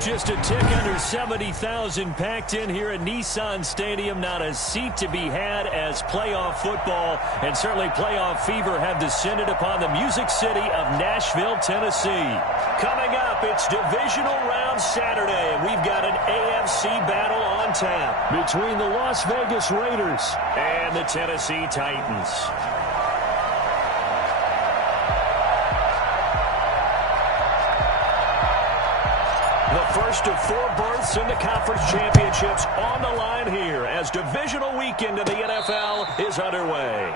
Just a tick under 70,000 packed in here at Nissan Stadium. Not a seat to be had as playoff football and certainly playoff fever have descended upon the Music City of Nashville, Tennessee. Coming up, it's Divisional Round Saturday, and we've got an AFC battle on tap between the Las Vegas Raiders and the Tennessee Titans. First of 4 berths in the conference championships on the line here as divisional weekend in the NFL is underway.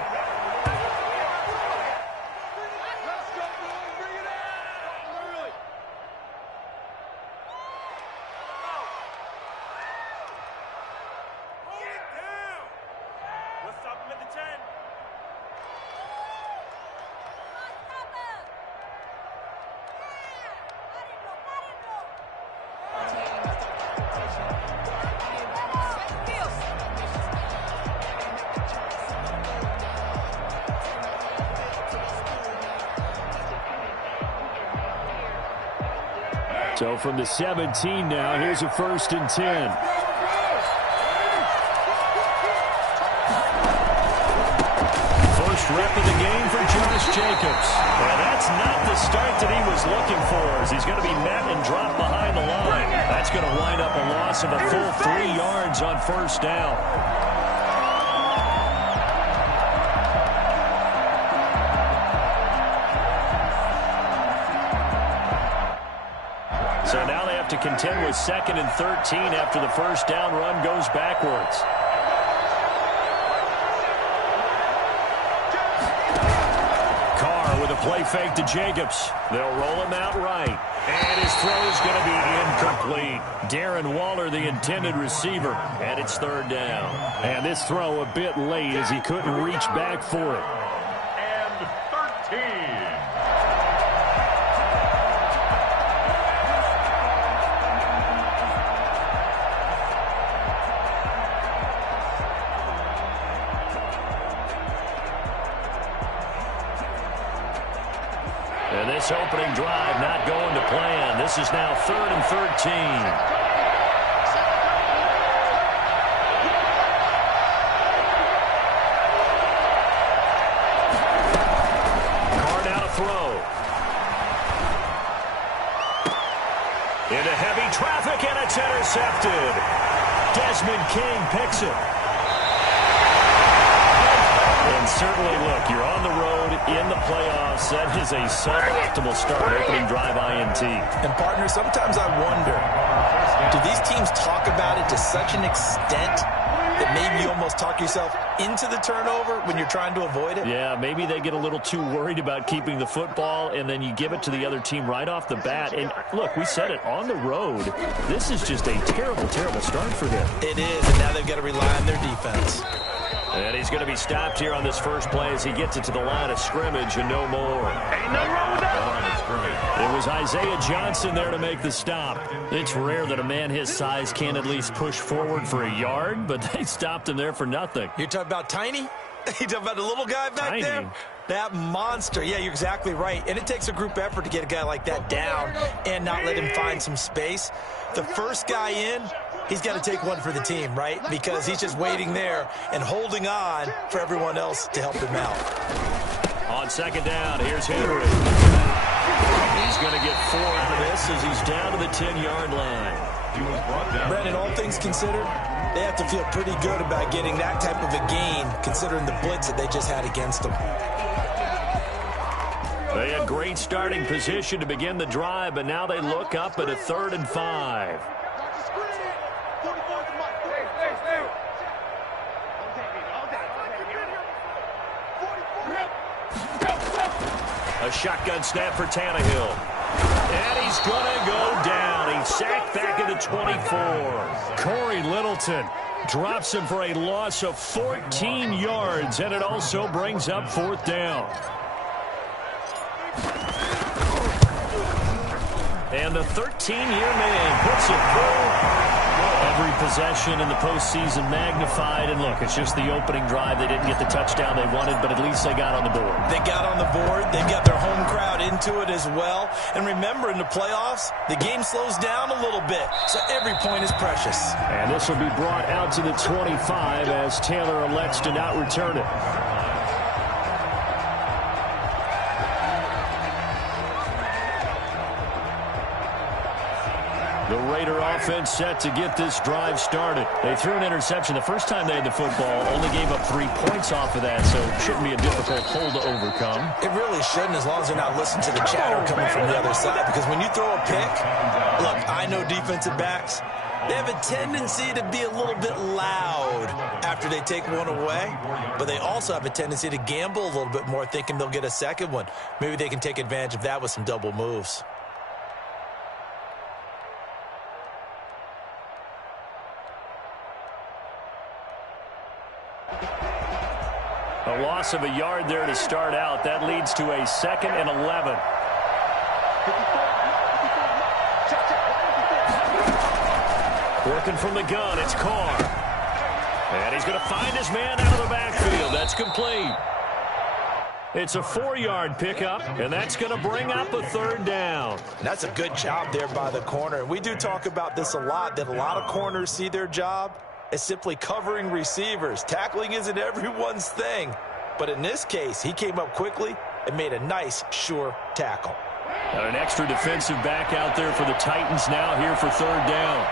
So from the 17 now, here's a 1st and 10. First rep of the game for Josh Jacobs. Well, that's not the start that he was looking for, as he's going to be met and dropped behind the line. That's going to wind up a loss of a full 3 yards on 1st down. So now they have to contend with 2nd and 13 after the 1st down run goes backwards. Carr with a play fake to Jacobs. They'll roll him out right. And his throw is going to be incomplete. Darren Waller, the intended receiver, and it's 3rd down. And this throw a bit late as he couldn't reach back for it. And 13. And this opening drive not going to plan. This is now 3rd and 13. Carr now to throw. Into heavy traffic, and it's intercepted. Desmond King picks it. And certainly, look, you're on the road in the playoffs. That is a suboptimal start, opening drive INT. And, partner, sometimes I wonder, do these teams talk about it to such an extent that maybe you almost talk yourself into the turnover when you're trying to avoid it? Yeah, maybe they get a little too worried about keeping the football, and then you give it to the other team right off the bat. And, look, we said it, on the road, this is just a terrible, terrible start for them. It is, and now they've got to rely on their defense. And he's going to be stopped here on this first play as he gets it to the line of scrimmage and no more. Ain't nothing wrong with that. It was Isaiah Johnson there to make the stop. It's rare that a man his size can't at least push forward for a yard, but they stopped him there for nothing. You're talking about Tiny? You talking about the little guy back there? That monster. Yeah, you're exactly right. And it takes a group effort to get a guy like that down and not let him find some space. The first guy in, he's got to take one for the team, right? Because he's just waiting there and holding on for everyone else to help him out. On 2nd down, here's Henry. He's going to get 4 out of this as he's down to the 10-yard line. Brandon, all things considered, they have to feel pretty good about getting that type of a gain considering the blitz that they just had against them. They had great starting position to begin the drive, but now they look up at a 3rd and 5. A shotgun snap for Tannehill. And he's going to go down. He's sacked back at the 24. Corey Littleton drops him for a loss of 14 yards, and it also brings up 4th down. And the 13-year man puts it through. possession in the postseason magnified. And look, it's just the opening drive. They didn't get the touchdown they wanted, but at least they got on the board. They got on the board. They got their home crowd into it as well. And remember, in the playoffs, the game slows down a little bit, so every point is precious. And this will be brought out to the 25 as Taylor elects to not return it. The Raider offense set to get this drive started. They threw an interception the first time they had the football, only gave up 3 points off of that, so it shouldn't be a difficult hole to overcome. It really shouldn't, as long as they're not listening to the chatter coming from the other side, because when you throw a pick, look, I know defensive backs, they have a tendency to be a little bit loud after they take one away, but they also have a tendency to gamble a little bit more, thinking they'll get a second one. Maybe they can take advantage of that with some double moves. A loss of a yard there to start out. That leads to a 2nd and 11. Working from the gun, it's Carr. And he's going to find his man out of the backfield. That's complete. It's a 4-yard pickup, and that's going to bring up a 3rd down. That's a good job there by the corner. And we do talk about this a lot, that a lot of corners see their job as simply covering receivers. Tackling isn't everyone's thing. But in this case, he came up quickly and made a nice, sure tackle. Got an extra defensive back out there for the Titans now here for 3rd down.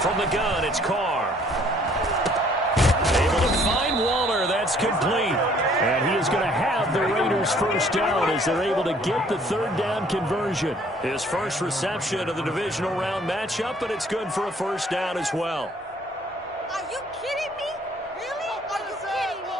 From the gun, it's Carr. Able to find Waller. That's complete. And he is going to have the Raiders' 1st down as they're able to get the 3rd down conversion. His first reception of the divisional round matchup, but it's good for a 1st down as well. Are you kidding me? Really? Are you kidding me?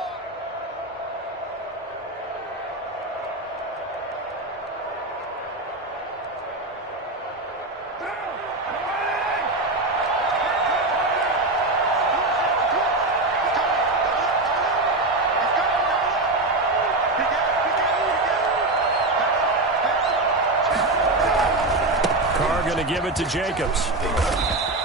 Going to give it to Jacobs.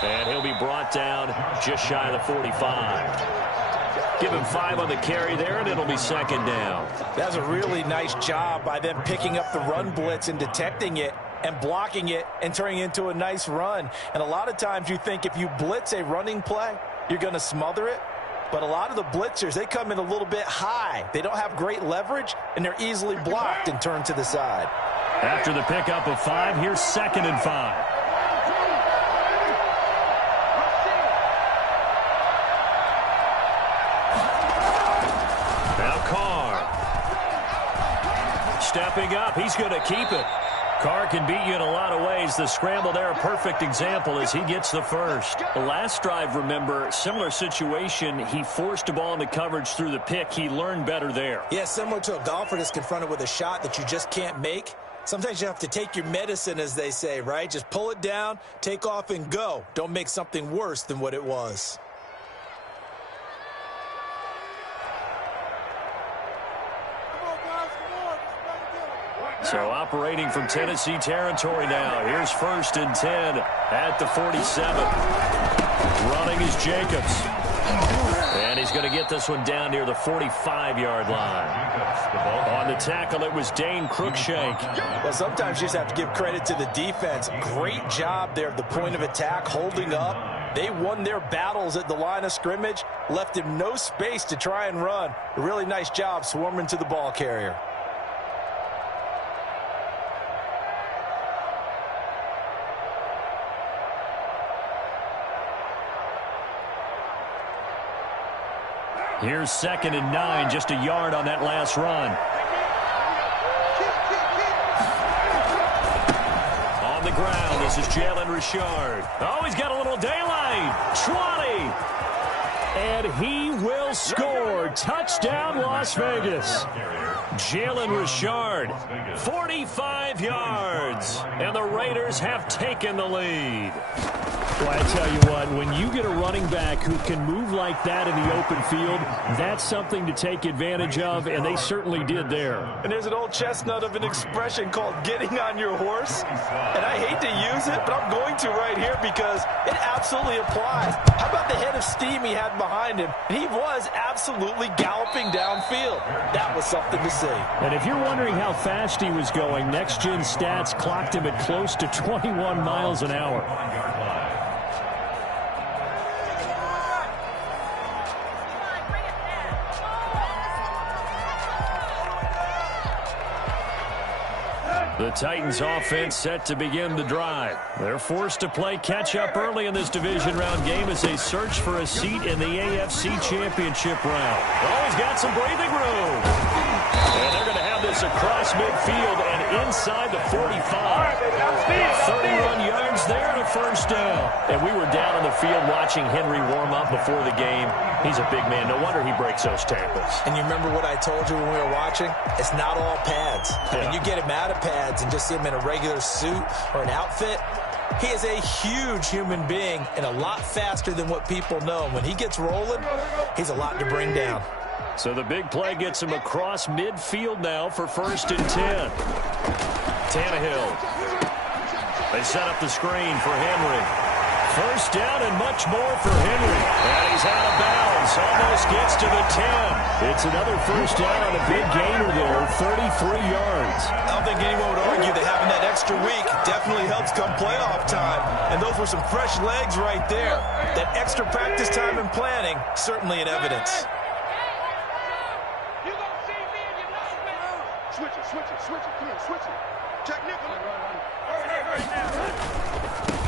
And he'll be brought down just shy of the 45. Give him 5 on the carry there, and it'll be 2nd down. That's a really nice job by them picking up the run blitz and detecting it and blocking it and turning it into a nice run. And a lot of times you think if you blitz a running play, you're going to smother it. But a lot of the blitzers, they come in a little bit high. They don't have great leverage, and they're easily blocked and turned to the side. After the pickup of 5, here's 2nd and 5. Now Carr. Stepping up, he's going to keep it. Carr can beat you in a lot of ways. The scramble there, a perfect example as he gets the 1st. The last drive, remember, similar situation. He forced a ball into coverage through the pick. He learned better there. Yeah, similar to a golfer that's confronted with a shot that you just can't make. Sometimes you have to take your medicine, as they say, right? Just pull it down, take off, and go. Don't make something worse than what it was. So operating from Tennessee territory now. Here's 1st and 10 at the 47. Running is Jacobs. And he's going to get this one down near the 45-yard line. On the tackle, it was Dane Cruikshank. Well, sometimes you just have to give credit to the defense. Great job there at the point of attack, holding up. They won their battles at the line of scrimmage, left him no space to try and run. A really nice job swarming to the ball carrier. Here's 2nd and 9, just a yard on that last run. On the ground, this is Jalen Richard. Oh, he's got a little daylight. 20. And he will score. Touchdown, Las Vegas. Jalen Richard, 45 yards, and the Raiders have taken the lead. Well, I tell you what, when you get a running back who can move like that in the open field, that's something to take advantage of, and they certainly did there. And there's an old chestnut of an expression called getting on your horse. And I hate to use it, but I'm going to right here because it absolutely applies. How about the head of steam he had behind him? He was absolutely galloping downfield. That was something to see. And if you're wondering how fast he was going, Next Gen Stats clocked him at close to 21 miles an hour. The Titans offense set to begin the drive. They're forced to play catch-up early in this division round game as they search for a seat in the AFC Championship round. Oh, he's got some breathing room. And they're going to have this across midfield and inside the 45. 31 yards there and a first down. And we were down on the field watching Henry warm up before the game. He's a big man. No wonder he breaks those tackles. And you remember what I told you when we were watching? It's not all pads. Yeah. When you get him out of pads and just see him in a regular suit or an outfit, he is a huge human being and a lot faster than what people know. When he gets rolling, he's a lot to bring down. So the big play gets him across midfield now for 1st and 10. Tannehill. They set up the screen for Henry. First down and much more for Henry. And he's out of bounds. Almost gets to the 10. It's another first down on a big gainer there, 33 yards. I don't think anyone would argue that having that extra week definitely helps come playoff time. And those were some fresh legs right there. That extra practice time and planning, certainly in evidence. Switch it. Come here, switch it. Jack Nickel.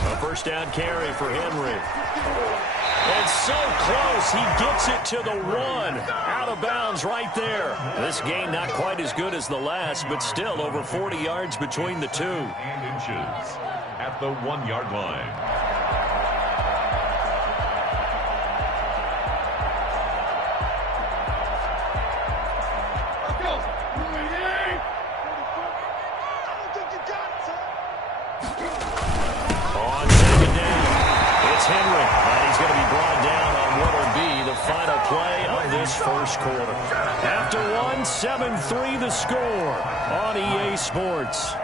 A first down carry for Henry. And so close, he gets it to the 1. Out of bounds right there. This gain not quite as good as the last, but still over 40 yards between the two. And inches at the 1-yard line. Henry, and he's going to be brought down on what will be the final play of this first quarter. After 1, 7-3 the score on EA Sports.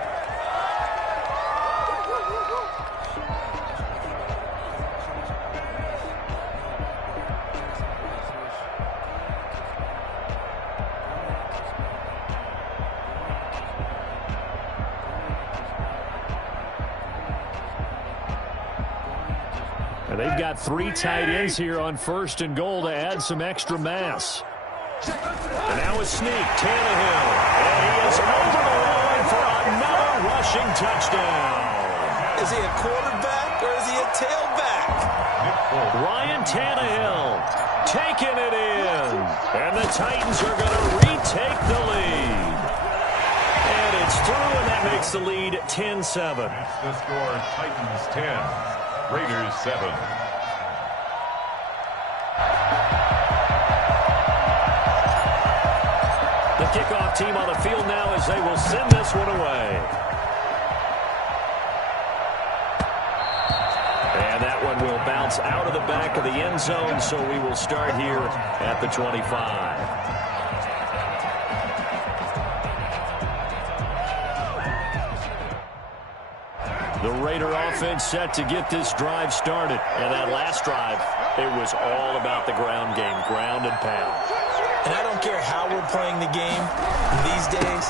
And they've got 3 tight ends here on 1st and goal to add some extra mass. And now a sneak, Tannehill. And he is over the line for another rushing touchdown. Is he a quarterback or is he a tailback? Ryan Tannehill taking it in. And the Titans are going to retake the lead. And it's through, and that makes the lead 10-7. That's the score, Titans 10. Raiders 7. The kickoff team on the field now as they will send this one away. And that one will bounce out of the back of the end zone, so we will start here at the 25. The Raider offense set to get this drive started. And that last drive, it was all about the ground game, ground and pound. And I don't care how we're playing the game these days,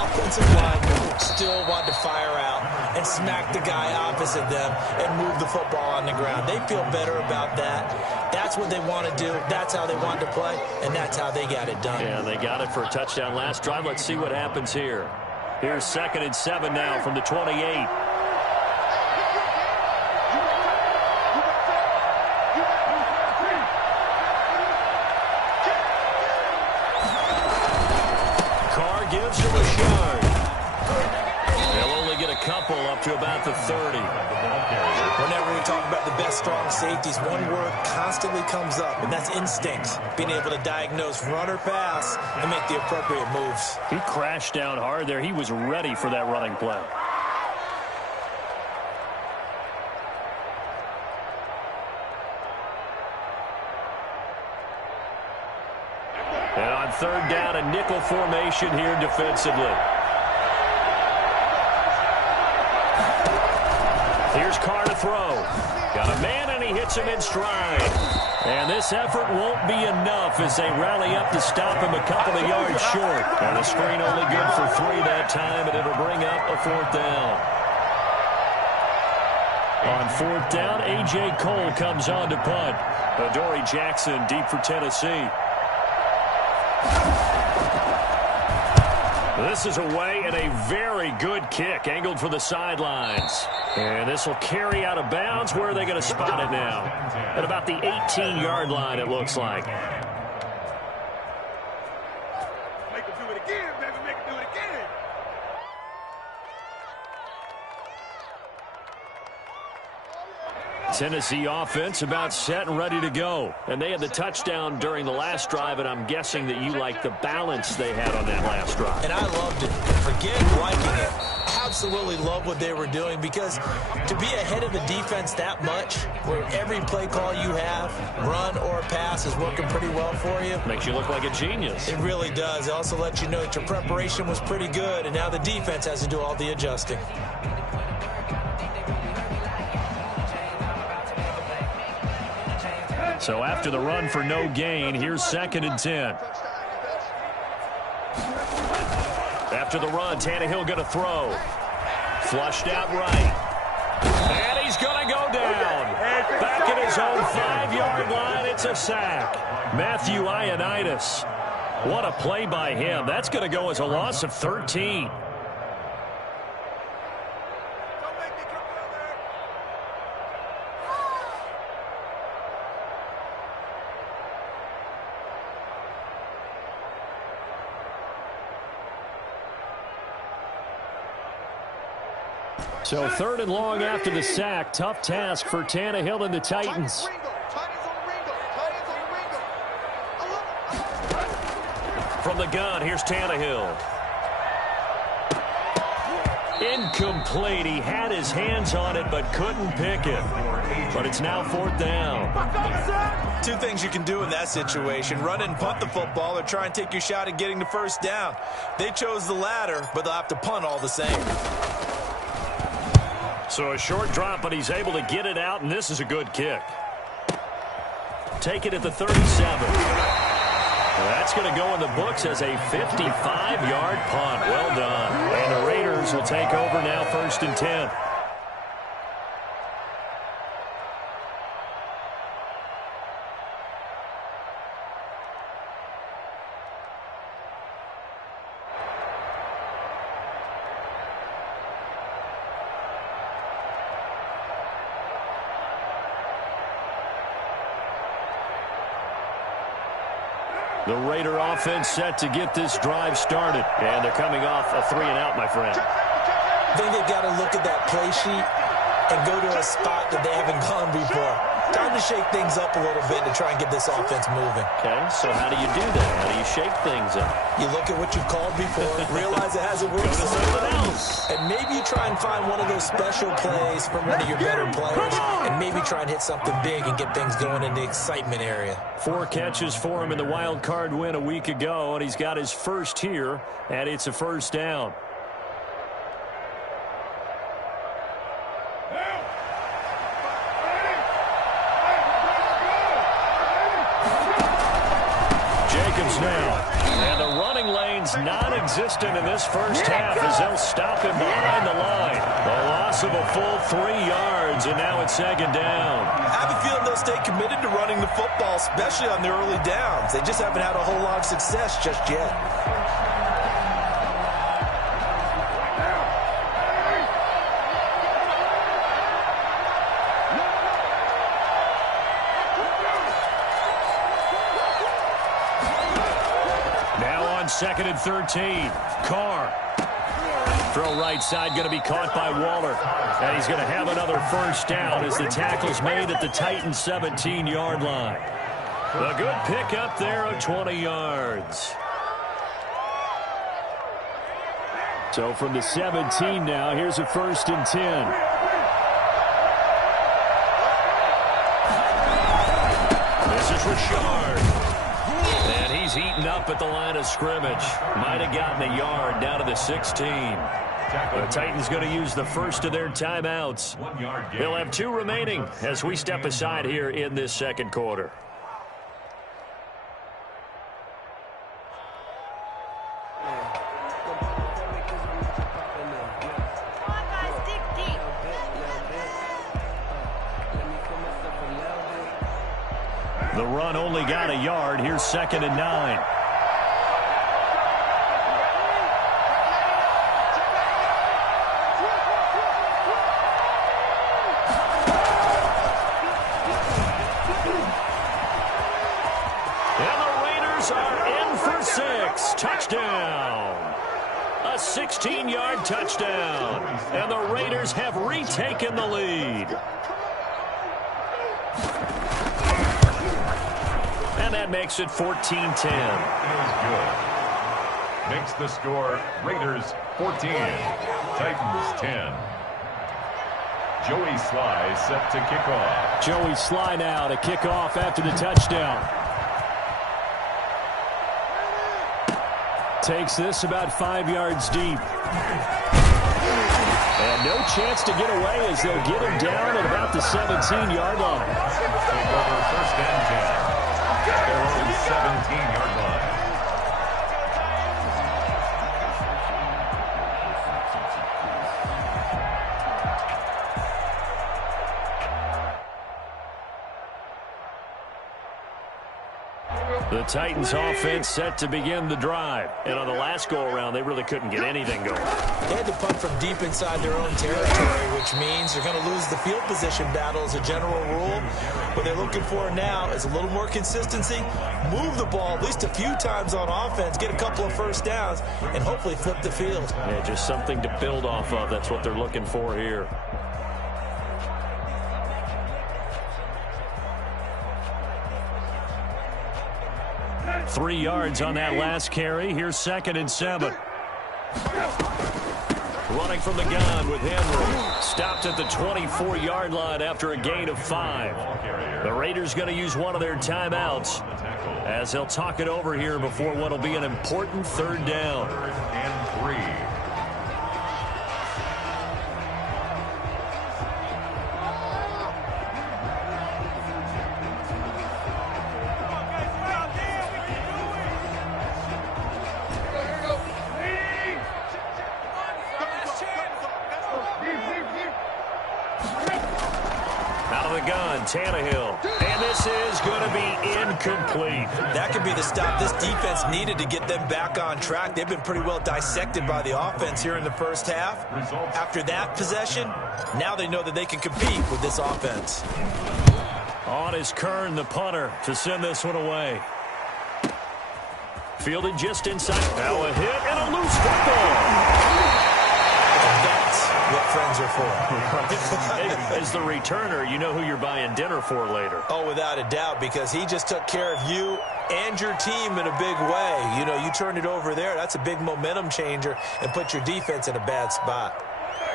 offensive linemen still want to fire out and smack the guy opposite them and move the football on the ground. They feel better about that. That's what they want to do. That's how they want to play, and that's how they got it done. Yeah, they got it for a touchdown last drive. Let's see what happens here. Here's 2nd and 7 now from the 28. Gives to Richard. They'll only get a couple up to about the 30. Whenever we talk about the best strong safeties, one word constantly comes up, and that's instincts. Being able to diagnose run or pass and make the appropriate moves. He crashed down hard there. He was ready for that running play. And on third down, a nickel formation here defensively. Here's Carr to throw. Got a man, and he hits him in stride. And this effort won't be enough as they rally up to stop him a couple of yards short. And the screen only good for 3 that time, and it'll bring up a 4th down. On 4th down, A.J. Cole comes on to punt. Adoree Jackson deep for Tennessee. This is away, and a very good kick angled for the sidelines. And this will carry out of bounds. Where are they going to spot it now? At about the 18-yard line, it looks like. Make him do it again, baby. Make him do it again. Tennessee offense about set and ready to go. And they had the touchdown during the last drive, and I'm guessing that you like the balance they had on that last drive. And I loved it. Forget liking it. Absolutely love what they were doing, because to be ahead of a defense that much, where every play call you have, run or pass, is working pretty well for you. Makes you look like a genius. It really does. It also lets you know that your preparation was pretty good, and now the defense has to do all the adjusting. So after the run for no gain, here's 2nd and 10. After the run, Tannehill going to throw. Flushed out right. And he's going to go down. Back at his own 5-yard line, it's a sack. Matthew Ioannidis. What a play by him. That's going to go as a loss of 13. So 3rd and long after the sack. Tough task for Tannehill and the Titans. From the gun, here's Tannehill. Incomplete. He had his hands on it but couldn't pick it. But it's now 4th down. 2 things you can do in that situation: run and punt the football, or try and take your shot at getting the 1st down. They chose the latter, but they'll have to punt all the same. So a short drop, but he's able to get it out, and this is a good kick. Take it at the 37. That's going to go in the books as a 55-yard punt. Well done. And the Raiders will take over now, 1st and 10. The Raider offense set to get this drive started. And they're coming off a 3-and-out, my friend. I think they've got to look at that play sheet and go to a spot that they haven't gone before. Time to shake things up a little bit to try and get this offense moving. Okay, so how do you do that? How do you shake things up? You look at what you've called before, realize it hasn't worked Go to something else. and maybe you try and find one of those special plays from one of your better players, and maybe try and hit something big and get things going in the excitement area. 4 catches for him in the wild card win a week ago, and he's got his first here, and it's a 1st down. Now. And the running lane's non-existent in this first half as they'll stop him behind the line. A loss of a full 3 yards, and now it's 2nd down. I have a feeling they'll stay committed to running the football, especially on the early downs. They just haven't had a whole lot of success just yet. Now on 2nd and 13. Carr. Throw right side going to be caught by Waller. And he's going to have another first down as the tackle's made at the Titans' 17-yard line. A good pickup there of 20 yards. So from the 17 now, here's a 1st and 10. This is Richard. And he's eaten up at the line of scrimmage. Might have gotten a yard down to the 16. The Titans going to use the first of their timeouts. They'll have 2 remaining as we step aside here in this second quarter. The run only got a yard. Here's 2nd and 9. And the Raiders are in for 6. Touchdown. A 16-yard touchdown. And the Raiders have retaken the lead. And that makes it 14-10. Good. Makes the score Raiders 14, Titans 10. Joey Sly set to kick off. Joey Sly now to kick off after the touchdown. Takes this about 5 yards deep. And no chance to get away as they'll get him down at about the 17-yard line. Take over 1st and 10. Their own 17-yard line. The Titans offense set to begin the drive. And on the last go-around, they really couldn't get anything going. They had to punt from deep inside their own territory, which means they're going to lose the field position battle as a general rule. What they're looking for now is a little more consistency, move the ball at least a few times on offense, get a couple of first downs, and hopefully flip the field. Yeah, just something to build off of. That's what they're looking for here. Three yards on that last carry. Here's 2nd and 7. Running from the gun with Henry. Stopped at the 24-yard line after a gain of 5. The Raiders going to use one of their timeouts as they'll talk it over here before what will be an important 3rd down. 3rd and 3. Tannehill, and this is going to be incomplete. That could be the stop this defense needed to get them back on track. They've been pretty well dissected by the offense here in the first half. After that possession, now they know that they can compete with this offense. On is Kern, the punter, to send this one away. Fielded just inside. Now a hit and a loose football. That's what friends are for. As the returner, you know who you're buying dinner for later. Oh, without a doubt, because he just took care of you and your team in a big way. You know, you turned it over there. That's a big momentum changer and put your defense in a bad spot.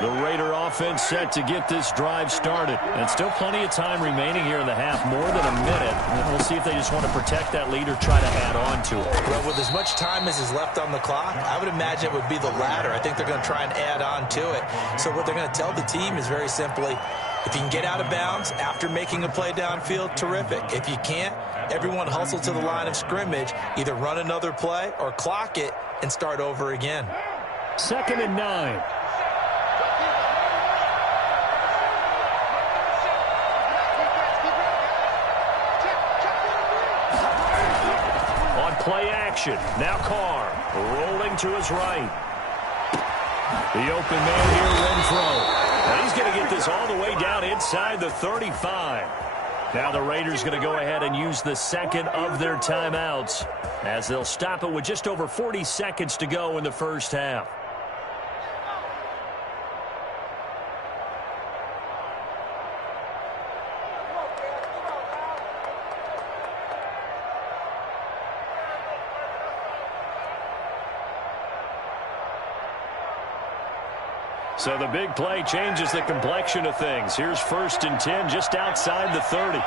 The Raider offense set to get this drive started. And still plenty of time remaining here in the half, more than a minute. And we'll see if they just want to protect that lead or try to add on to it. Well, with as much time as is left on the clock, I would imagine it would be the latter. I think they're going to try and add on to it. So what they're going to tell the team is very simply, if you can get out of bounds after making a play downfield, terrific. If you can't, everyone hustle to the line of scrimmage, either run another play or clock it and start over again. 2nd and 9. Play action. Now Carr rolling to his right. The open man here, Renfro. And he's going to get this all the way down inside the 35. Now the Raiders going to go ahead and use the 2nd of their timeouts as they'll stop it with just over 40 seconds to go in the first half. So the big play changes the complexion of things. Here's 1st and 10 just outside the 30.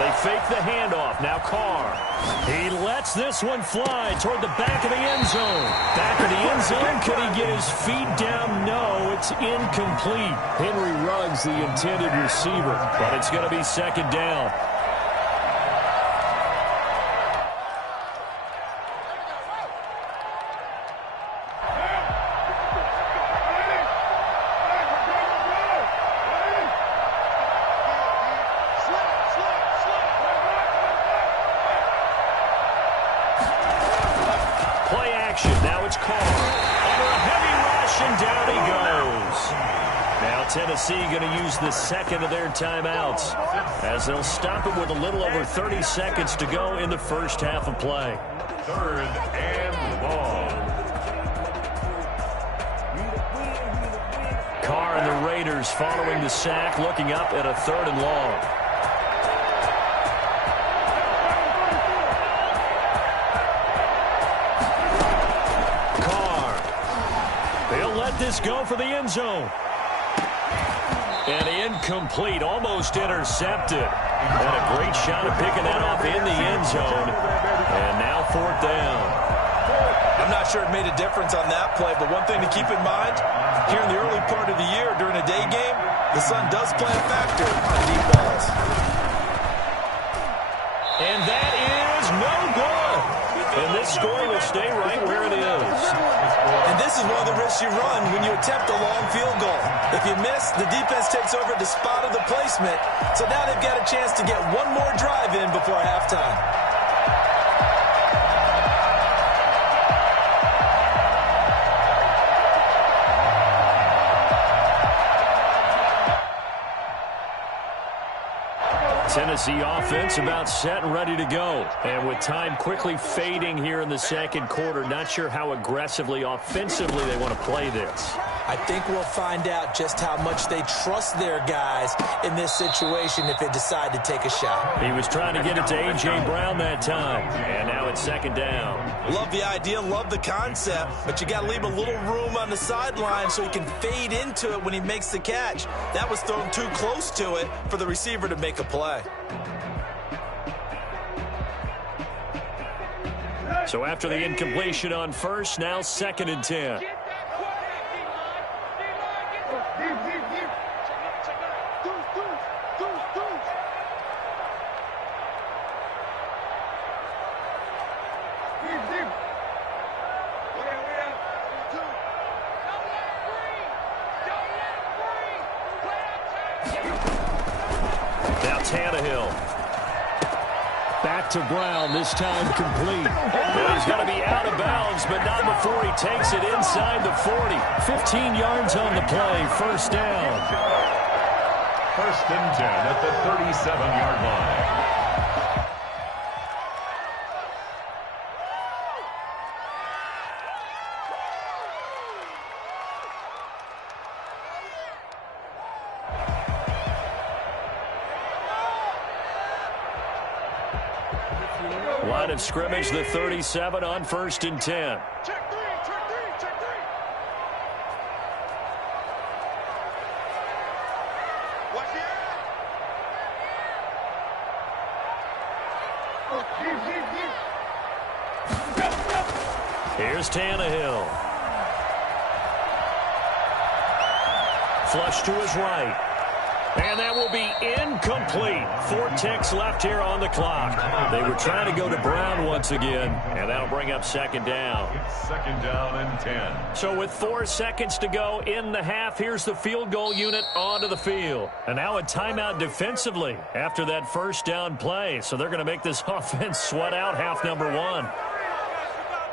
They fake the handoff. Now Carr. He lets this one fly toward the back of the end zone. Back of the end zone. Could he get his feet down? No, it's incomplete. Henry Ruggs, the intended receiver, but it's going to be 2nd down. Now it's Carr. Under a heavy rush, and down he goes. Now Tennessee going to use the second of their timeouts as they'll stop it with a little over 30 seconds to go in the first half of play. 3rd and long. Carr and the Raiders following the sack, looking up at a 3rd and long. This go for the end zone. And incomplete, almost intercepted. And a great shot at picking that off in the end zone. And now 4th down. I'm not sure it made a difference on that play, but one thing to keep in mind, here in the early part of the year during a day game, the sun does play a factor on deep balls. And that is no good. And this score will stay right where it is. And this is one of the risks you run when you attempt a long field goal. If you miss, the defense takes over the spot of the placement. So now they've got a chance to get one more drive in before halftime. Tennessee offense about set and ready to go. And with time quickly fading here in the second quarter, not sure how aggressively, offensively they want to play this. I think we'll find out just how much they trust their guys in this situation if they decide to take a shot. He was trying to get it to A.J. Brown that time. And now it's 2nd down. Love the idea, love the concept, but you got to leave a little room on the sideline so he can fade into it when he makes the catch. That was thrown too close to it for the receiver to make a play. So after the incompletion on 1st, now 2nd and 10. To Brown, this time complete. Well, he's going to be out of bounds, but not before he takes it inside the 40. 15 yards on the play, 1st down. 1st and 10 at the 37-yard line. Line of scrimmage, the 37 on 1st and 10. Check 3, check 3, check 3. Watch the Here's Tannehill. Flush to his right. And that will be incomplete. 4 ticks left here on the clock. They were trying to go to Brown once again, and that'll bring up 2nd down. It's 2nd down and 10. So with 4 seconds to go in the half, here's the field goal unit onto the field. And now a timeout defensively after that 1st down play. So they're going to make this offense sweat out half number 1.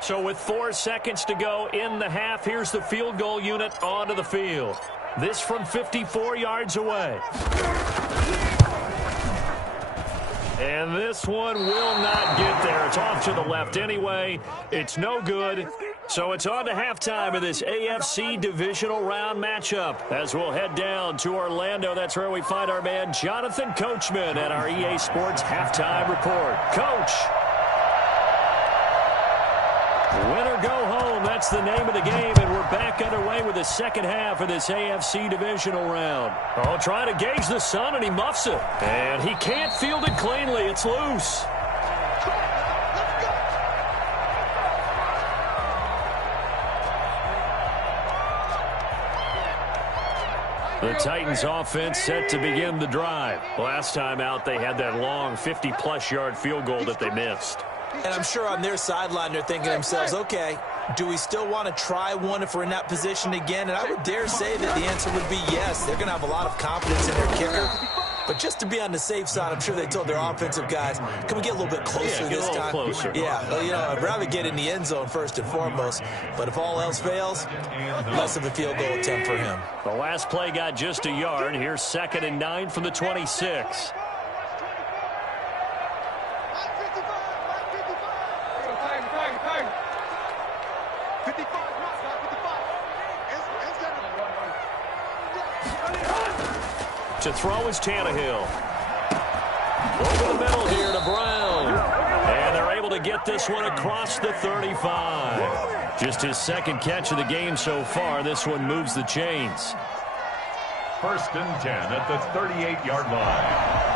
So with 4 seconds to go in the half, here's the field goal unit onto the field. This from 54 yards away. And this one will not get there. It's off to the left anyway. It's no good. So it's on to halftime of this AFC Divisional Round matchup. As we'll head down to Orlando, that's where we find our man Jonathan Coachman at our EA Sports Halftime Report. Coach. Win or go home, that's the name of the game, and we're back underway with the second half of this AFC Divisional Round. Oh, trying to gauge the sun, and he muffs it. And he can't field it cleanly. It's loose. The Titans offense set to begin the drive. Last time out, they had that long 50-plus yard field goal that they missed. And I'm sure on their sideline they're thinking to themselves, okay, do we still want to try one if we're in that position again? And I would dare say that the answer would be yes. They're going to have a lot of confidence in their kicker. But just to be on the safe side, I'm sure they told their offensive guys, can we get a little bit closer this time? Closer. Yeah, well, you know, I'd rather get in the end zone first and foremost. But if all else fails, less of a field goal attempt for him. The last play got just a yard. Here's 2nd and 9 from the 26. To throw is Tannehill. Over the middle here to Brown. And they're able to get this one across the 35. Just his second catch of the game so far. This one moves the chains. 1st and 10 at the 38-yard line.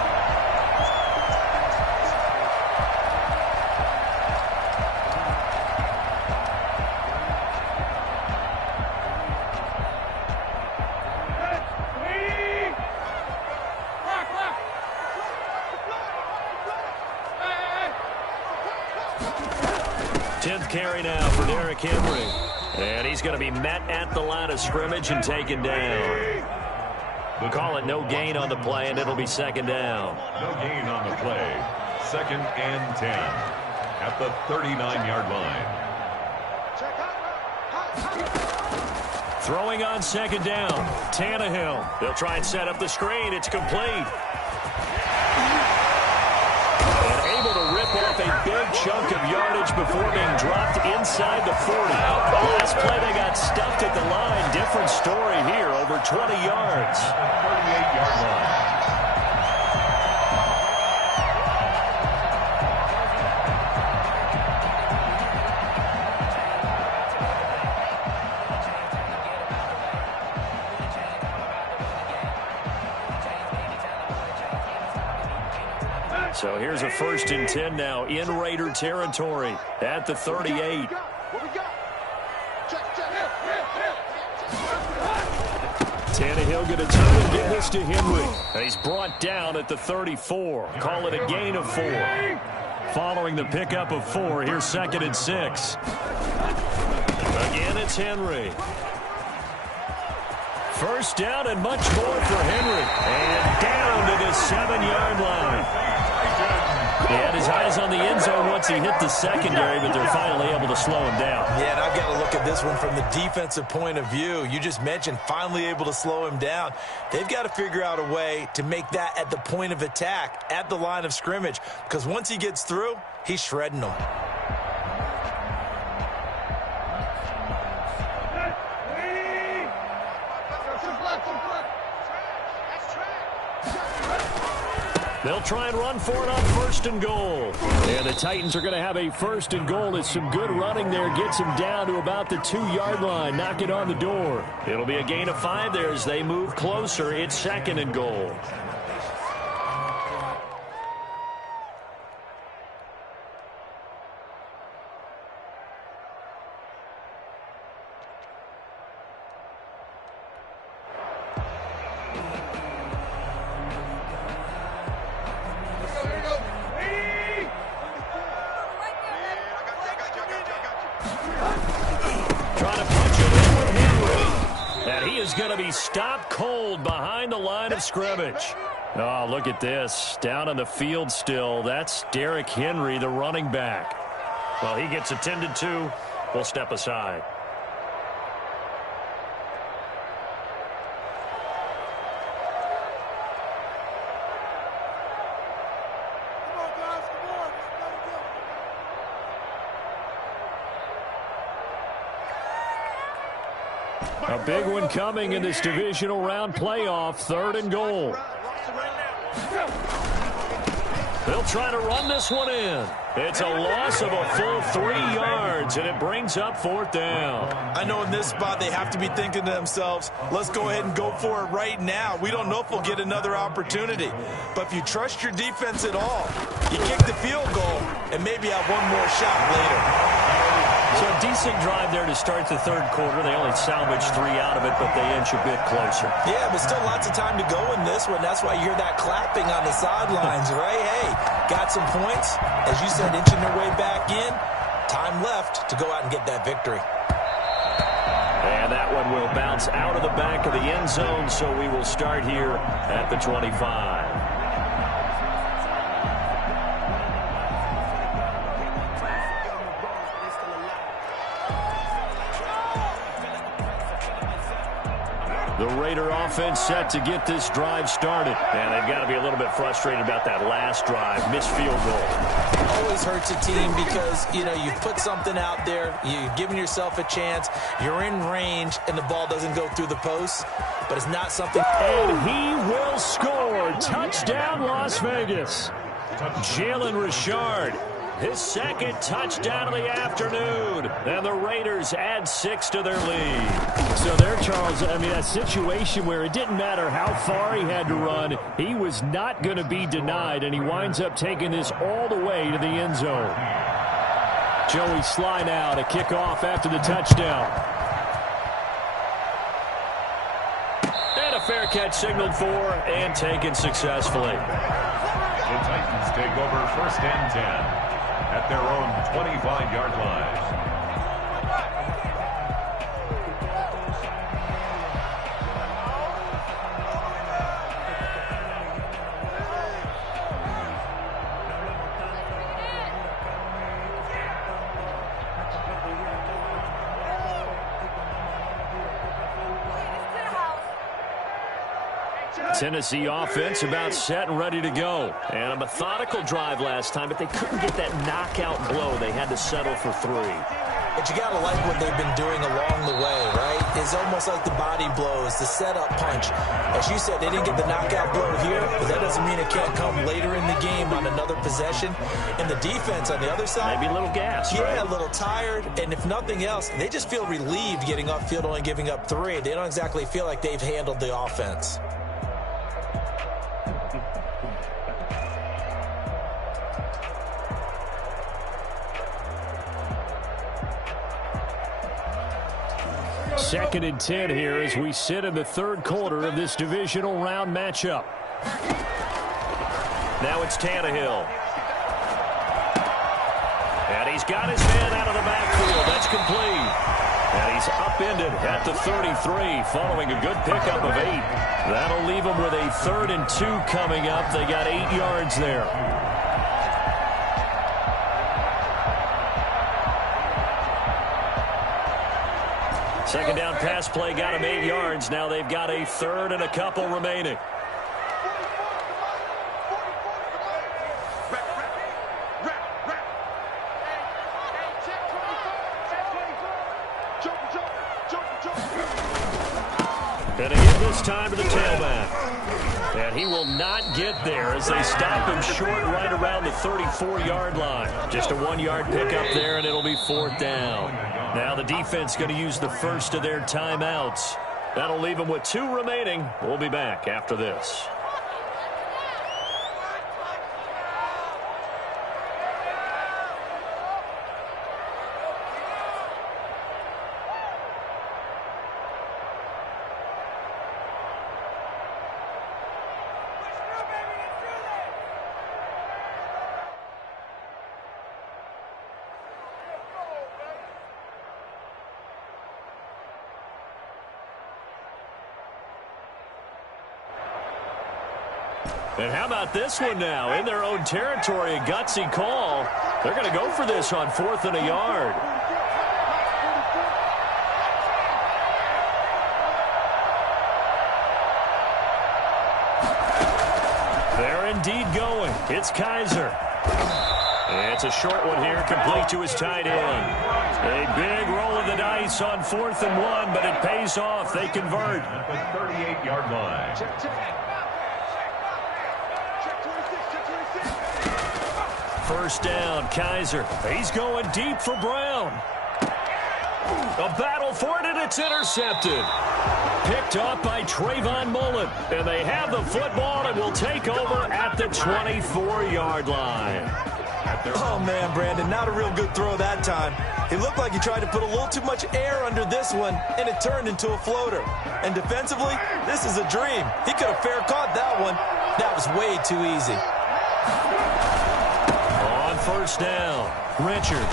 Carry now for Derrick Henry. And he's going to be met at the line of scrimmage and taken down. We'll call it no gain on the play, and it'll be 2nd down. No gain on the play. 2nd and 10 at the 39-yard line. Throwing on 2nd down. Tannehill. They'll try and set up the screen. It's complete. Off a big chunk of yardage before being dropped inside the 40. Last play they got stuffed at the line. Different story here, over 20 yards. 38-yard line. So here's a 1st and 10 now in Raider territory at the 38. Tannehill going to turn and give this to Henry. And he's brought down at the 34. Call it a gain of 4. Following the pickup of 4, here's 2nd and 6. Again, it's Henry. 1st down and much more for Henry. And down to the 7-yard line. He had his eyes on the end zone once he hit the secondary, but they're finally able to slow him down. Yeah, and I've got to look at this one from the defensive point of view. You just mentioned finally able to slow him down. They've got to figure out a way to make that at the point of attack, at the line of scrimmage, because once he gets through, he's shredding them. They'll try and run for it on 1st and goal. And the Titans are going to have a 1st and goal. As some good running there gets him down to about the 2-yard line. Knock it on the door. It'll be a gain of 5 there as they move closer. It's 2nd and goal. Stopped cold behind the line of scrimmage. Oh, look at this. Down on the field still. That's Derrick Henry, the running back. Well, he gets attended to. We'll step aside. A big one coming in this divisional round playoff, 3rd and goal. They'll try to run this one in. It's a loss of a full 3 yards, and it brings up 4th down. I know in this spot they have to be thinking to themselves, let's go ahead and go for it right now. We don't know if we'll get another opportunity. But if you trust your defense at all, you kick the field goal and maybe have one more shot later. So a decent drive there to start the 3rd quarter. They only salvaged 3 out of it, but they inch a bit closer. Yeah, but still lots of time to go in this one. That's why you hear that clapping on the sidelines, right? Hey, got some points. As you said, inching their way back in. Time left to go out and get that victory. And that one will bounce out of the back of the end zone, so we will start here at the 25. The Raider offense set to get this drive started. And they've got to be a little bit frustrated about that last drive. Missed field goal. Always hurts a team because, you know, you put something out there, you're giving yourself a chance, you're in range, and the ball doesn't go through the posts. But it's not something... And he will score. Touchdown, Las Vegas. Jalen Richard. His 2nd touchdown of the afternoon. And the Raiders add 6 to their lead. So there, Charles, I mean, a situation where it didn't matter how far he had to run. He was not going to be denied, and he winds up taking this all the way to the end zone. Joey Sly now to kick off after the touchdown. And a fair catch signaled for and taken successfully. The Titans take over 1st and 10. At their own 25-yard line. Tennessee offense about set and ready to go. And a methodical drive last time, but they couldn't get that knockout blow. They had to settle for 3. But you got to like what they've been doing along the way, right? It's almost like the body blows, the setup punch. As you said, they didn't get the knockout blow here, but that doesn't mean it can't come later in the game on another possession. And the defense on the other side... Maybe a little gas, yeah, right? a little tired. And if nothing else, they just feel relieved getting off field, only giving up 3. They don't exactly feel like they've handled the offense. Second and 10 here as we sit in the 3rd quarter of this divisional round matchup. Now it's Tannehill. And he's got his man out of the backfield. That's complete. And he's upended at the 33 following a good pickup of 8. That'll leave him with a 3rd and 2 coming up. They got 8 yards there. Second down pass play got him 8 yards. Now they've got a 3rd and a couple remaining. And again this time to the tailback. And he will not get there as they stop him short right around the 34-yard line. Just a 1-yard pickup there, and it'll be 4th down. Now the defense going to use the first of their timeouts. That'll leave them with 2 remaining. We'll be back after this. And how about this one now? In their own territory, a gutsy call. They're going to go for this on 4th and a yard. They're indeed going. It's Kaiser. It's a short one here, complete to his tight end. A big roll of the dice on 4th and 1, but it pays off. They convert. At the 38-yard line. First down, Kaiser. He's going deep for Brown. A battle for it, and it's intercepted. Picked off by Trayvon Mullen. And they have the football and will take over at the 24-yard line. Oh, man, Brandon, not a real good throw that time. It looked like he tried to put a little too much air under this one, and it turned into a floater. And defensively, this is a dream. He could have fair caught that one. That was way too easy. On first down, Richard.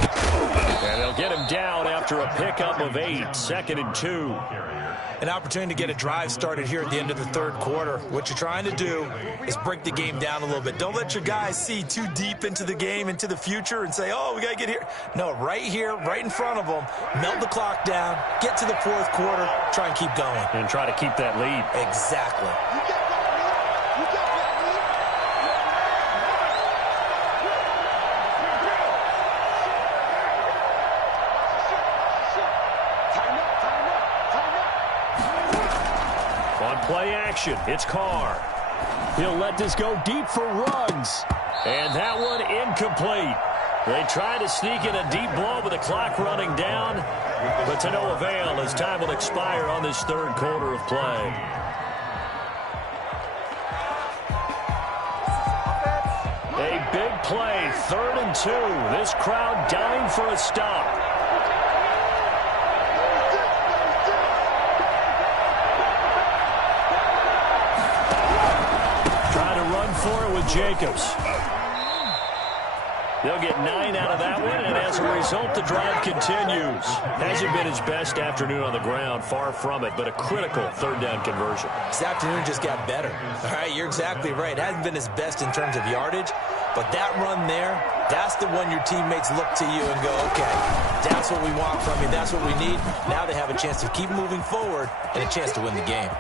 And they'll get him down after a pickup of 8, 2nd and 2. An opportunity to get a drive started here at the end of the third quarter. What you're trying to do is break the game down a little bit. Don't let your guys see too deep into the game, into the future, and say, oh, we got to get here. No, right here, right in front of them, melt the clock down, get to the fourth quarter, try and keep going. And try to keep that lead. Exactly. Play action. It's Carr. He'll let this go deep for Ruggs. And that one incomplete. They try to sneak in a deep blow with the clock running down, but to no avail as time will expire on this third quarter of play. A big play, 3rd and 2. This crowd dying for a stop. For it with Jacobs. They'll get 9 out of that one, and as a result, the drive continues. Hasn't been his best afternoon on the ground, far from it, but a critical third down conversion. This afternoon just got better. All right, you're exactly right. It hasn't been his best in terms of yardage, but that run there, that's the one your teammates look to you and go, okay, that's what we want from you, that's what we need. Now they have a chance to keep moving forward and a chance to win the game.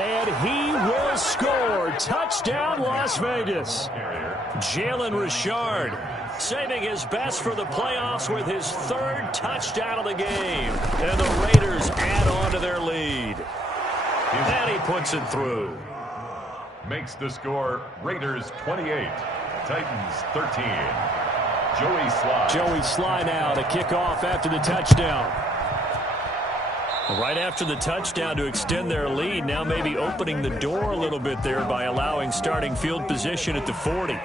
And he will score. Touchdown, Las Vegas. Jalen Richard saving his best for the playoffs with his 3rd touchdown of the game. And the Raiders add on to their lead. And he puts it through. Makes the score Raiders 28, Titans 13. Joey Sly now to kick off after the touchdown. Right after the touchdown to extend their lead, now maybe opening the door a little bit there by allowing starting field position at the 40.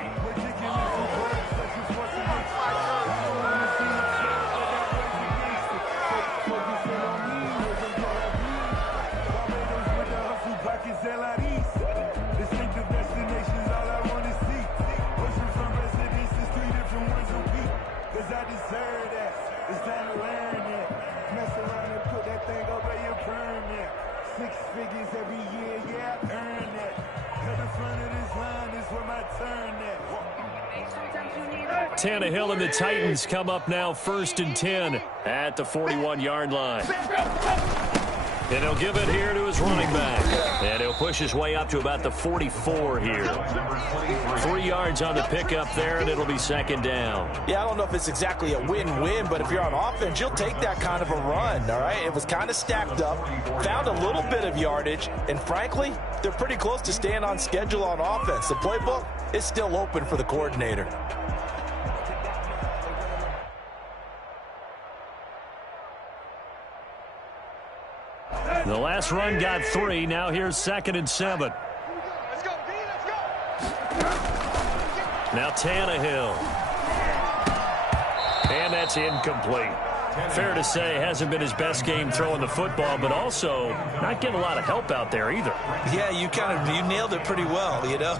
Tannehill and the Titans come up now 1st and 10 at the 41-yard line. And he'll give it here to his running back. And he'll push his way up to about the 44 here. 3 yards on the pickup there, and it'll be 2nd down. Yeah, I don't know if it's exactly a win-win, but if you're on offense, you'll take that kind of a run, all right? It was kind of stacked up, found a little bit of yardage, and frankly, they're pretty close to staying on schedule on offense. The playbook is still open for the coordinator. The last run got 3. Now here's 2nd and 7. Let's go, D, let's go. Now Tannehill. And that's incomplete. Fair to say, hasn't been his best game throwing the football, but also not getting a lot of help out there either. Yeah, you nailed it pretty well, you know.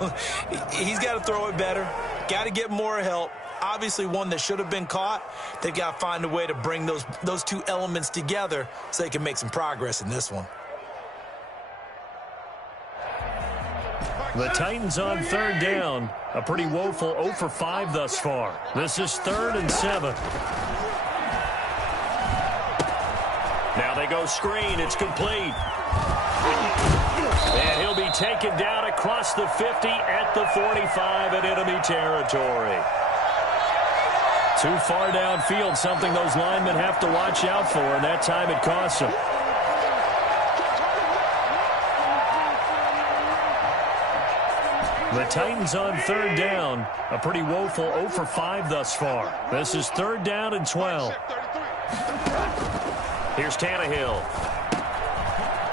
He's got to throw it better, got to get more help. Obviously one that should have been caught. They've got to find a way to bring those two elements together so they can make some progress in this one. The Titans on 3rd down. A pretty woeful 0 for 5 thus far. This is 3rd and 7. Now they go screen. It's complete. And he'll be taken down across the 50 at the 45 in enemy territory. Too far downfield, something those linemen have to watch out for, and that time it costs them. The Titans on third down. A pretty woeful 0 for 5 thus far. This is third down and 12. Here's Tannehill.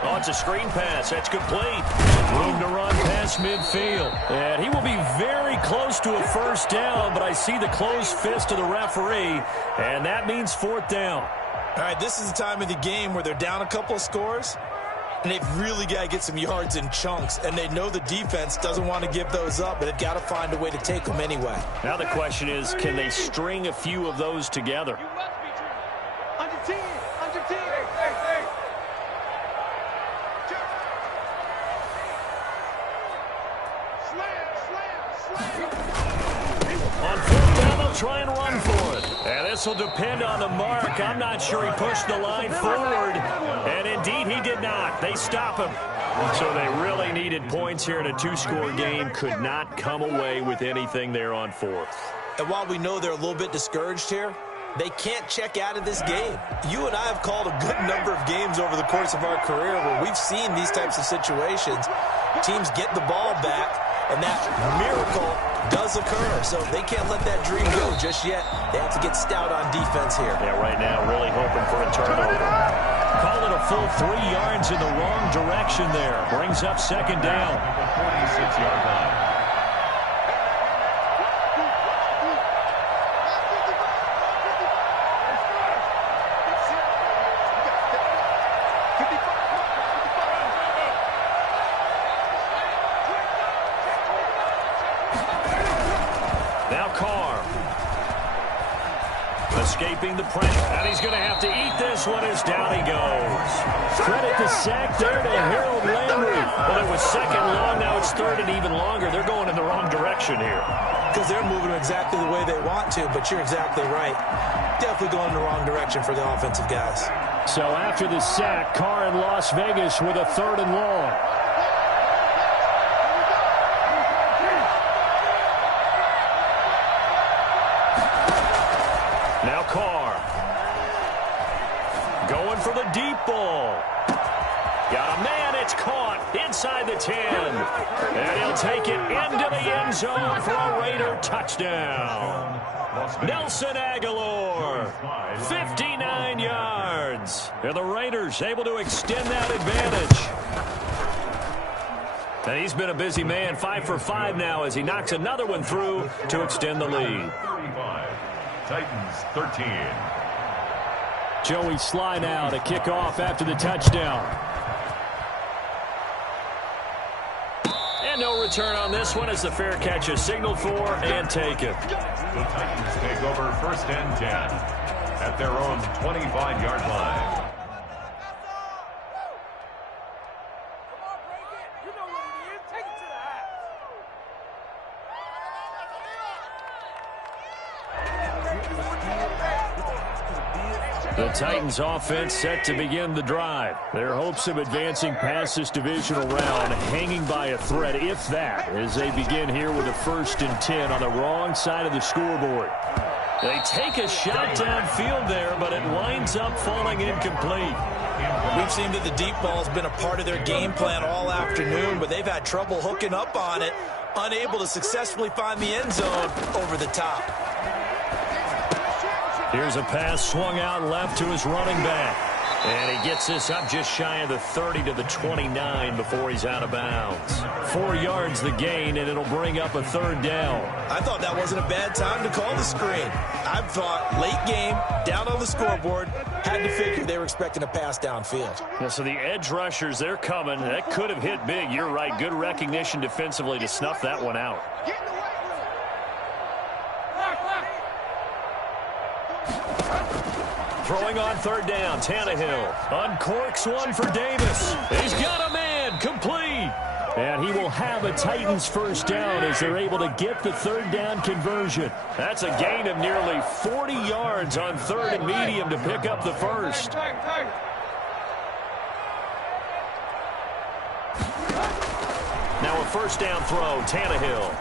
Oh, it's a screen pass. That's complete. Room to run past midfield. And he will be very close to a first down, but I see the closed fist of the referee, and that means fourth down. All right, this is the time of the game where they're down a couple of scores, and they've really got to get some yards in chunks, and they know the defense doesn't want to give those up, but they've got to find a way to take them anyway. Now the question is, can they string a few of those together? Under 10. Hey. Slam. On fourth down, they'll try and run for it. And this will depend on the mark. I'm not sure he pushed the line forward. And indeed, he did not. They stop him. So they really needed points here in a 2-score game. Could not come away with anything there on fourth. And while we know they're a little bit discouraged here, they can't check out of this game. You and I have called a good number of games over the course of our career where we've seen these types of situations. Teams get the ball back, and that miracle does occur. So they can't let that dream go just yet. They have to get stout on defense here. Yeah, right now really hoping for a turnover. Call it a full 3 yards in the wrong direction there. Brings up second down. 46-yard line. Escaping the pressure, and he's going to have to eat this one as down he goes. Credit the sack there to Harold Landry. Well, it was second long, now it's third and even longer. They're going in the wrong direction here. Because they're moving exactly the way they want to, but you're exactly right. Definitely going in the wrong direction for the offensive guys. So after the sack, Carr in Las Vegas with a third and long. Now Carr. Going for the deep ball. Got a man, it's caught inside the 10. And he'll take it into the end zone for a Raider touchdown. Nelson Aguilar, 59 yards. And the Raiders able to extend that advantage. And he's been a busy man, 5 for 5 now as he knocks another one through to extend the lead. 35. Titans 13. Joey Sly now to kick off after the touchdown. And no return on this one as the fair catch is signaled for and taken. The Titans take over first and 10 at their own 25-yard line. The Titans offense set to begin the drive. Their hopes of advancing past this divisional round hanging by a thread, if that, as they begin here with a 1st and 10 on the wrong side of the scoreboard. They take a shot downfield there, but it winds up falling incomplete. We've seen that the deep ball has been a part of their game plan all afternoon, but they've had trouble hooking up on it, unable to successfully find the end zone over the top. Here's a pass swung out left to his running back. And he gets this up just shy of the 30 to the 29 before he's out of bounds. 4 yards the gain, and it'll bring up a third down. I thought that wasn't a bad time to call the screen. I thought late game, down on the scoreboard, had to figure they were expecting a pass downfield. Yeah, so the edge rushers, they're coming. That could have hit big. You're right. Good recognition defensively to snuff that one out. Throwing on third down, Tannehill uncorks one for Davis. He's got a man, complete. And he will have a Titans first down as they're able to get the third down conversion. That's a gain of nearly 40 yards on third and medium to pick up the first. Now a first down throw, Tannehill.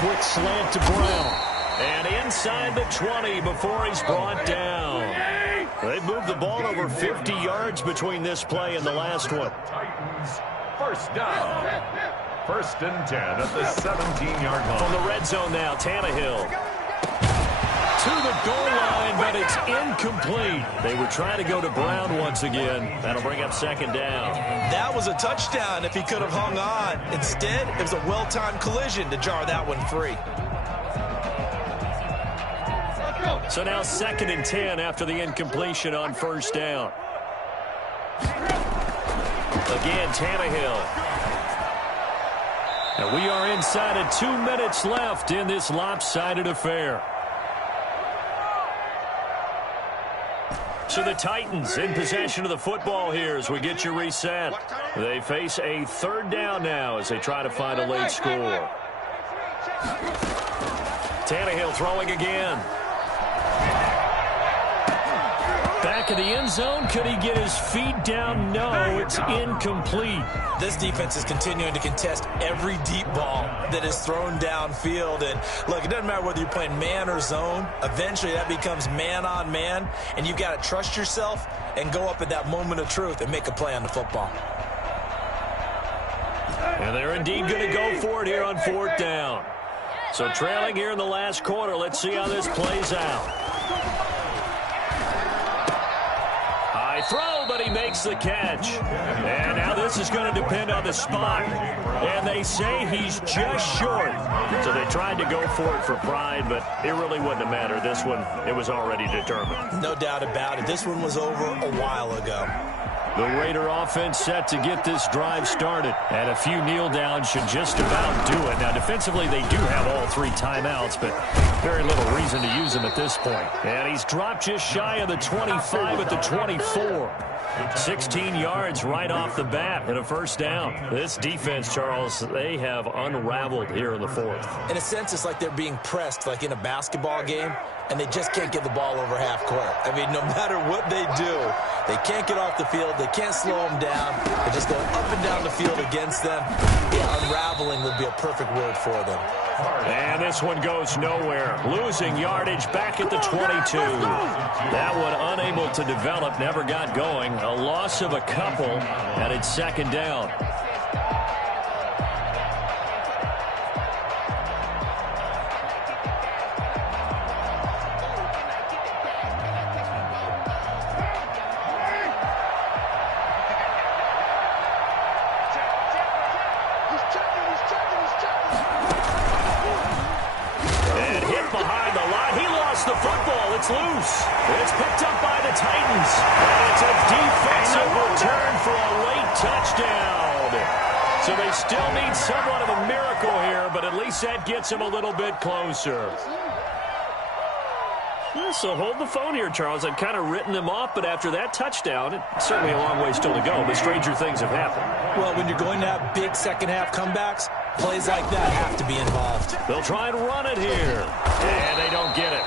Quick slant to Brown. And inside the 20 before he's brought down. They've moved the ball over 50 yards between this play and the last one. Titans, first down. First and 10 at the 17-yard line. From the red zone now, Tannehill. To the goal line, but it's incomplete. They were trying to go to Brown once again. That'll bring up second down. That was a touchdown if he could have hung on. Instead, it was a well-timed collision to jar that one free. So now second and 10 after the incompletion on first down. Again, Tannehill. And we are inside of 2 minutes left in this lopsided affair. So the Titans in possession of the football here as we get you reset. They face a third down now as they try to find a late score. Tannehill throwing again. Back in the end zone. Could he get his feet down? No, it's incomplete. This defense is continuing to contest every deep ball that is thrown downfield. And look, it doesn't matter whether you're playing man or zone. Eventually that becomes man on man. And you've got to trust yourself and go up at that moment of truth and make a play on the football. And they're indeed going to go for it here on fourth down. So trailing here in the last quarter. Let's see how this plays out. Throw, but he makes the catch. And now this is going to depend on the spot. And they say he's just short. So they tried to go for it for pride, but it really wouldn't have mattered. This one, it was already determined. No doubt about it. This one was over a while ago. The Raider offense set to get this drive started. And a few kneel downs should just about do it. Now, defensively, they do have all 3 timeouts, but very little reason to use them at this point. And he's dropped just shy of the 25 at the 24. 16 yards right off the bat and a first down. This defense, Charles, they have unraveled here in the fourth. In a sense, it's like they're being pressed like in a basketball game, and they just can't get the ball over half court. I mean, no matter what they do, they can't get off the field. They can't slow them down. They're just going up and down the field against them. Yeah, unraveling would be a perfect word for them. And this one goes nowhere. Losing yardage back at the 22. That one unable to develop, never got going. A loss of a couple, and it's second down. It's loose. It's picked up by the Titans. And it's a defensive return for a late touchdown. So they still need somewhat of a miracle here, but at least that gets them a little bit closer. So hold the phone here, Charles. I've kind of written them off, but after that touchdown, it's certainly a long way still to go, but stranger things have happened. Well, when you're going to have big second-half comebacks, plays like that have to be involved. They'll try and run it here, and they don't get it.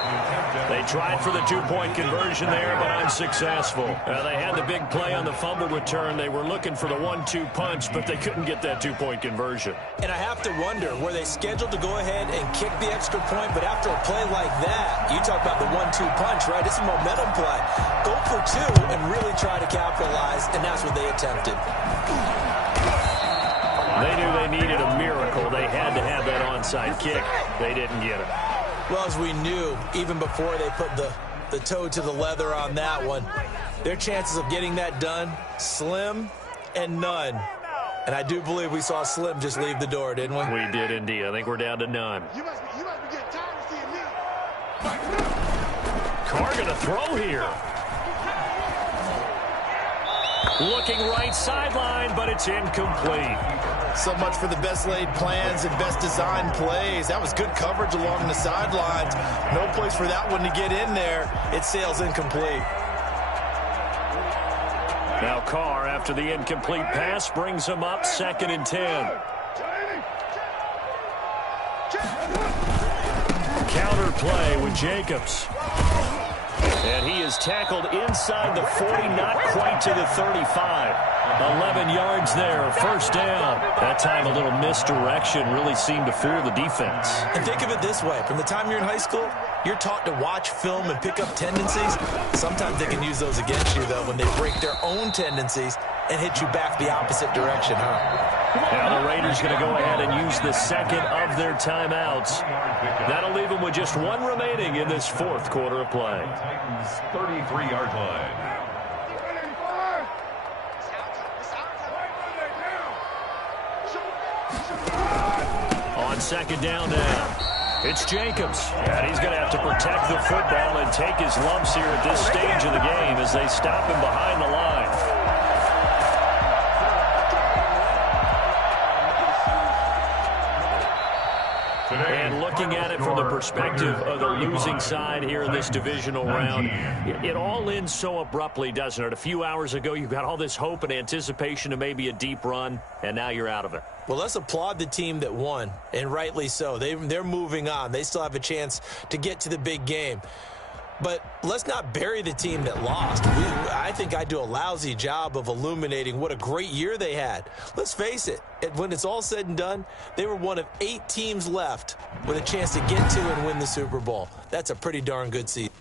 They tried for the two-point conversion there, but unsuccessful. They had the big play on the fumble return. They were looking for the 1-2 punch, but they couldn't get that two-point conversion. And I have to wonder, were they scheduled to go ahead and kick the extra point, but after a play like that, you talk about the 1-2 punch, right? It's a momentum play. Go for 2 and really try to capitalize, and that's what they attempted. They knew they needed a miracle. They had to have that onside kick. They didn't get it. Well, as we knew, even before they put the toe to the leather on that one, their chances of getting that done, slim and none. And I do believe we saw Slim just leave the door, didn't we? We did indeed. I think we're down to none. You must be getting tired of seeing me. Carr going to throw here. Looking right sideline, but it's incomplete. So much for the best laid plans and best designed plays. That was good coverage along the sidelines. No place for that one to get in there. It sails incomplete. Now Carr, after the incomplete pass, brings him up 2nd and 10. Counter play with Jacobs. And he is tackled inside the 40, not quite to the 35. 11 yards there, first down. That time a little misdirection really seemed to fool the defense. And think of it this way. From the time you're in high school, you're taught to watch film and pick up tendencies. Sometimes they can use those against you, though, when they break their own tendencies and hit you back the opposite direction, huh? Now the Raiders going to go ahead and use the second of their timeouts. That'll leave them with just one remaining in this fourth quarter of play. Titans 33-yard line. On second down now, it's Jacobs. And he's going to have to protect the football and take his lumps here at this stage of the game as they stop him behind the line. And looking at it from the perspective of the losing side here in this divisional round, it all ends so abruptly, doesn't it? A few hours ago, you got all this hope and anticipation of maybe a deep run, and now you're out of it. Well, let's applaud the team that won, and rightly so. They're moving on. They still have a chance to get to the big game. But let's not bury the team that lost. I think I do a lousy job of illuminating what a great year they had. Let's face it, when it's all said and done, they were one of 8 teams left with a chance to get to and win the Super Bowl. That's a pretty darn good season.